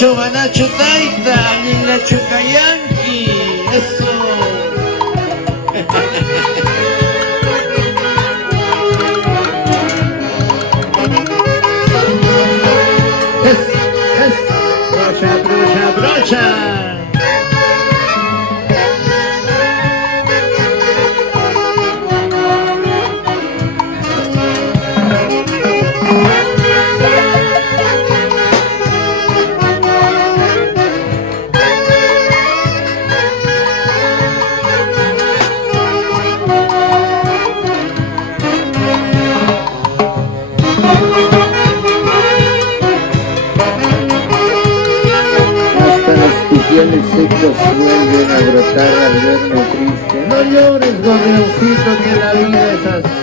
Chobanacho Taita, Lila Chucayanqui, eso. Brocha, brocha, brocha. Los secos vuelven a brotar al verme triste. No llores, gorrioncito, que la vida es así.